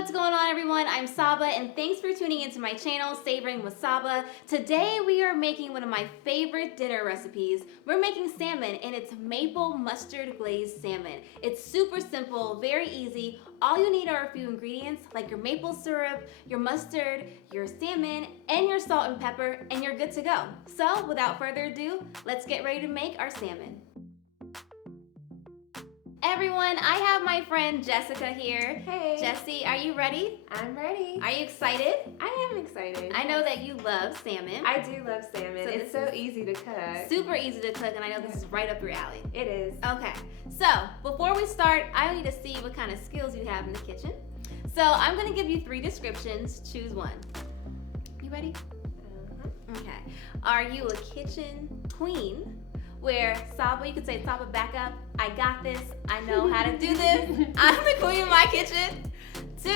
what's going on, everyone? I'm Saba, and thanks for tuning into my channel, Savoring with Saba. Today we are making one of my favorite dinner recipes. We're making salmon, and it's maple mustard glazed salmon. It's super simple, very easy. All you need are a few ingredients like your maple syrup, your mustard, your salmon, and your salt and pepper, and you're good to go. So without further ado, let's get ready to make our salmon. Everyone, I have my friend Jessica here. Hey. Jessie, are you ready? I'm ready. Are you excited? I am excited. I know that you love salmon. I do love salmon. So it's so easy to cook. Super easy to cook, and I know this is right up your alley. It is. Okay, so before we start, I need to see what kind of skills you have in the kitchen. So I'm gonna give you 3 descriptions. Choose one. You ready? Okay. Are you a kitchen queen? Where Saba, you could say, Saba, back up. I got this. I know how to do this. I'm the queen of my kitchen. 2,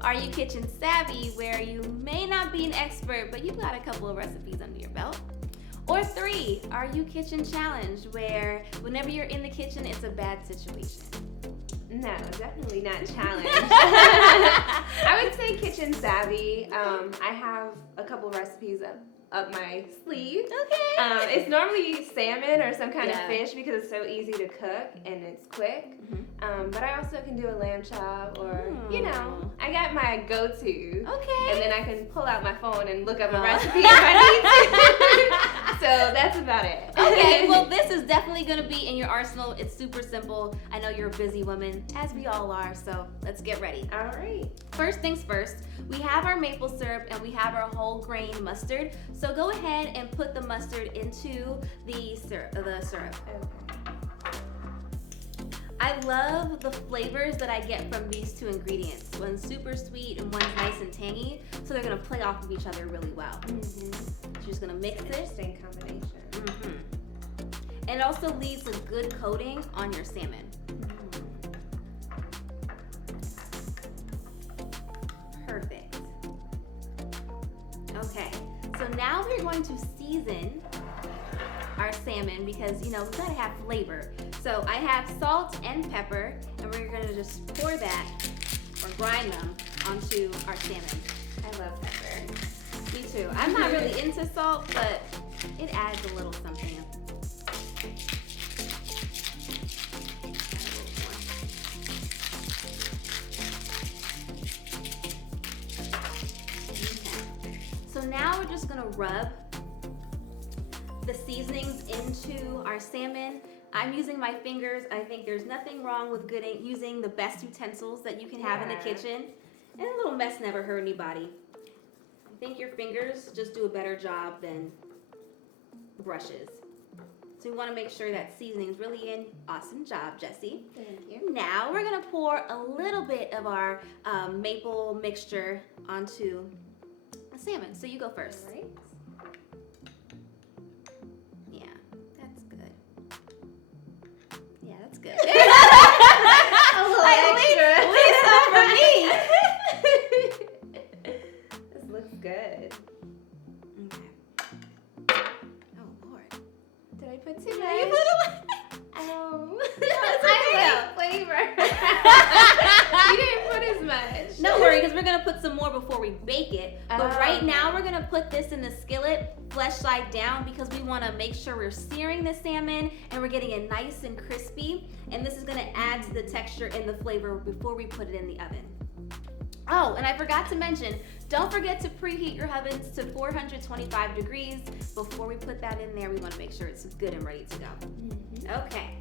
are you kitchen savvy? Where you may not be an expert, but you've got a couple of recipes under your belt. Or 3, are you kitchen challenged? Where whenever you're in the kitchen, it's a bad situation. No, definitely not challenged. I would say kitchen savvy. I have a couple recipes up my sleeve. Okay. It's normally salmon or some kind of fish because it's so easy to cook and it's quick. But I also can do a lamb chop or, you know, I got my go-to. Okay. And then I can pull out my phone and look up a recipe if I need to. So that's about it. Okay, well this is definitely going to be in your arsenal. It's super simple. I know you're a busy woman, as we all are, so let's get ready. All right. First things first, we have our maple syrup and we have our whole grain mustard. So go ahead and put the mustard into the syrup. Okay. I love the flavors that I get from these 2 ingredients. One's super sweet and one's nice and tangy, so they're gonna play off of each other really well. So you're just gonna mix it. Interesting combination. And it also leaves a good coating on your salmon. Perfect. Okay, so now we're going to season our salmon because, you know, we gotta have flavor. So I have salt and pepper, and we're gonna just pour that or grind them onto our salmon. I love pepper. Me too. I'm not really into salt, but it adds a little something. Okay. So now we're just gonna rub the seasonings into our salmon. I'm using my fingers. I think there's nothing wrong with using the best utensils that you can have in the kitchen. And a little mess never hurt anybody. I think your fingers just do a better job than brushes. So we want to make sure that seasoning's really in. Awesome job, Jessie. Thank you. Now we're gonna pour a little bit of our maple mixture onto the salmon. So you go first. All right. Good. A little extra. At least some for me. This looks good. Okay. Oh Lord. Did I put too You much? put a lot. Oh. I like flavor. You didn't put as much. Don't worry, because we're gonna put some more before we bake it. But right now okay. we're gonna put this in the skillet, flesh side down, because we want to make sure we're searing the salmon and we're getting it nice and crispy. And this is gonna add to the texture and the flavor before we put it in the oven. Oh, and I forgot to mention, don't forget to preheat your ovens to 425 degrees. Before we put that in there, we want to make sure it's good and ready to go. Okay.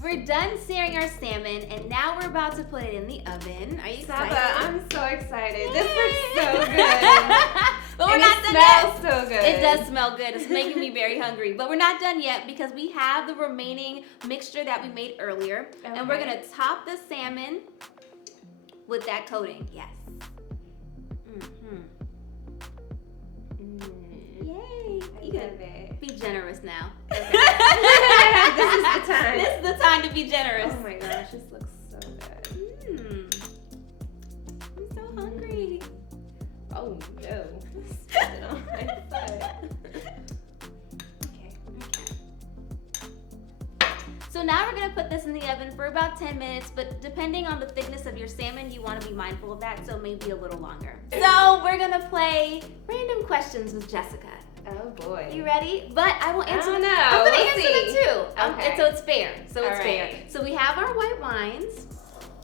We're done searing our salmon, and now we're about to put it in the oven. Are you excited? Saba, I'm so excited. This looks so good. But we're and not it done yet. smells so good. It does smell good. It's making me very hungry. But we're not done yet because we have the remaining mixture that we made earlier. Okay. And we're going to top the salmon with that coating. Yes. Yay. You can be generous now. Okay. This is the time. This is the time to be generous. Oh my gosh, this looks so good. I'm so hungry. Oh no. Spit it on my foot. Okay. So now we're gonna put this in the the oven for about 10 minutes, but depending on the thickness of your salmon, you want to be mindful of that, so maybe a little longer. So we're gonna play random questions with Jessica. Oh boy. You ready? But I will answer them. No. I'm gonna answer them too. Okay. So it's fair. Fair. Right. So we have our white wines.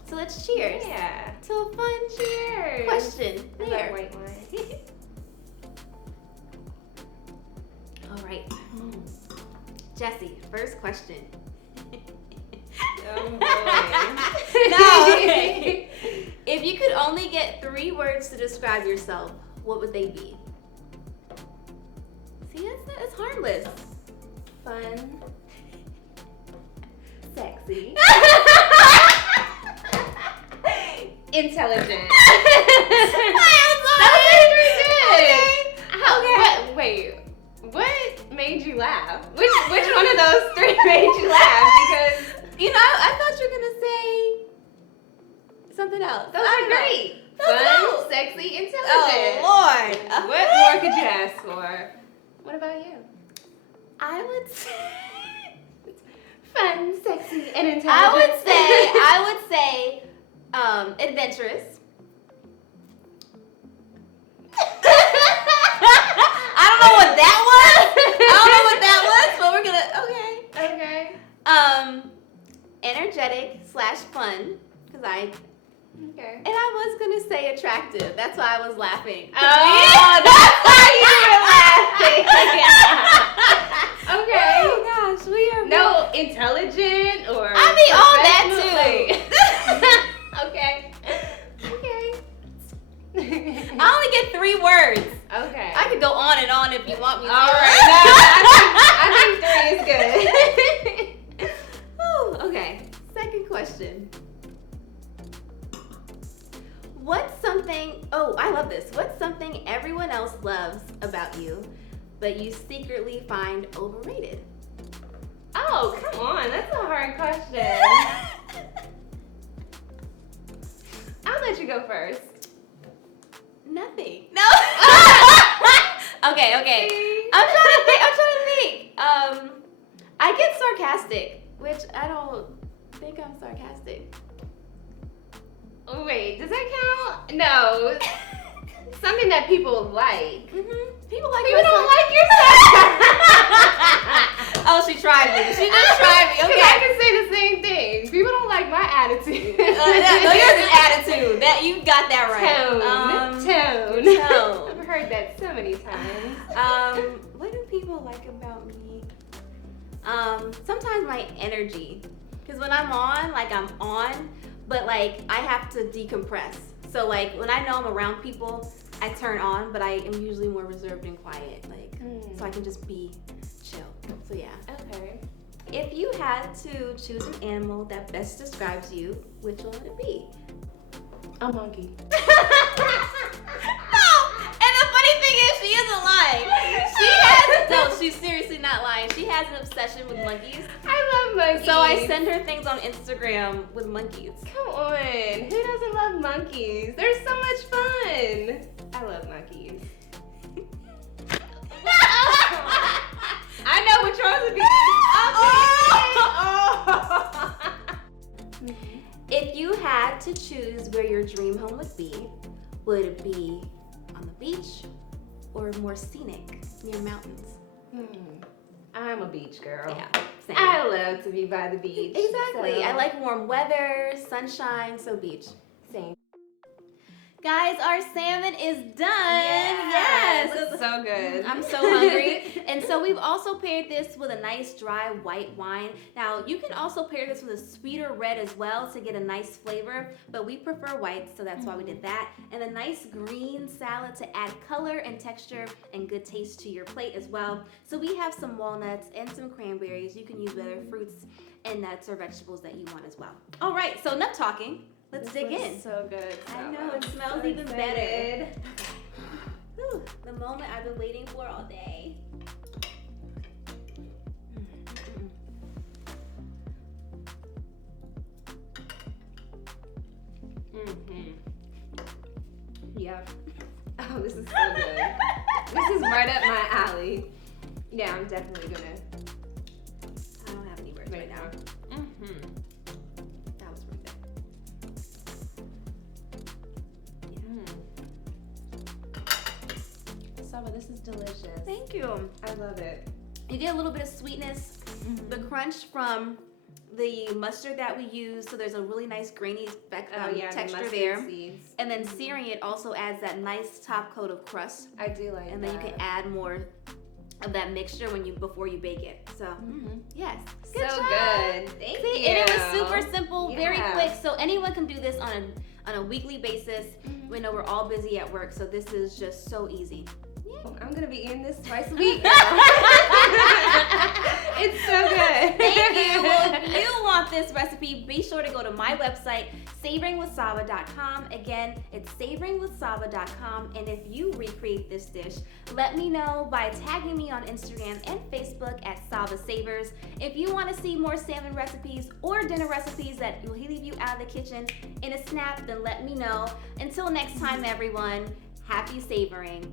So let's cheers. Yeah. To a fun Cheers. question. I There. love white wine. All right. Jessie, first question. Oh boy. No, okay. If you could only get 3 words to describe yourself, what would they be? See, it's harmless. Fun. Sexy. Intelligent. Wait, what made you laugh? Which one of those 3 made you laugh? Because I thought you were gonna say something else. those are great. Fun, sexy, intelligent. Oh Lord! What more could you ask for? What about you? I would say. Fun, sexy, and intelligent. I would say, adventurous. I don't know what that was, but we're gonna Okay. Energetic / fun, Okay. and I was gonna say attractive. That's why I was laughing. Oh, that's why you were laughing. Okay. Oh gosh, we are No, intelligent or I mean all that too. Okay. I only get 3 words. Okay. I could go on and on if you want me to. All right. No, I think 3 is good. Whew, okay. Second question. I love this. What's something everyone else loves about you, but you secretly find overrated? Oh, come on. That's a hard question. I'll let you go first. Nothing. No. Okay. See? I'm trying to think. I get sarcastic, which I don't think I'm sarcastic. Wait, does that count? No. Something that people like. People don't like your sarcasm. Oh, she tried me. She just tried me. Okay. I can say the same thing. People don't like my attitude. No, yours is attitude. That you got that right. Tone. I've heard that so many times. What do people like about me? Sometimes my energy. Because when I'm on, I'm on, but I have to decompress. So when I know I'm around people, I turn on, but I am usually more reserved and quiet. So I can just be chill. So yeah. Okay. If you had to choose an animal that best describes you, which one would it be? A monkey. No! And the funny thing is, she isn't lying. She's seriously not lying. She has an obsession with monkeys. I love monkeys. So I send her things on Instagram with monkeys. Come on. Who doesn't love monkeys? They're so much fun. I love monkeys. I know what yours would be. If you had to choose where your dream home would be, would it be on the beach or more scenic near mountains? I'm a beach girl. Yeah, same. I love to be by the beach. Exactly. So. I like warm weather, sunshine, so beach. Same. Guys, our salmon is done. Yes. Yes. It's so good. I'm so hungry. And so we've also paired this with a nice dry white wine. Now, you can also pair this with a sweeter red as well to get a nice flavor, but we prefer white, so that's why we did that. And a nice green salad to add color and texture and good taste to your plate as well. So we have some walnuts and some cranberries. You can use other fruits and nuts or vegetables that you want as well. All right, so enough talking. Let's dig in. So good. I know, it smells so even excited. better. Whew, the moment I've been waiting for all day. Yeah. Oh, this is so good. This is right up my alley. Yeah, I'm definitely gonna. I don't have any words right now. Saba, this is delicious. Thank you. I love it. You get a little bit of sweetness, the crunch from the mustard that we use, so there's a really nice grainy texture there. Seeds. And then searing it also adds that nice top coat of crust. I do like that. And then you can add more of that mixture before you bake it. So yes, good good. Thank you. And it was super simple, very quick. So anyone can do this on a weekly basis. We know we're all busy at work, so this is just so easy. I'm gonna be eating this twice a week. It's so good. Thank you. Well, if you want this recipe, be sure to go to my website, savoringwithsaba.com. Again, it's savoringwithsaba.com. And if you recreate this dish, let me know by tagging me on Instagram and Facebook at Saba Savors. If you want to see more salmon recipes or dinner recipes that will leave you out of the kitchen in a snap, then let me know. Until next time, everyone, happy savoring.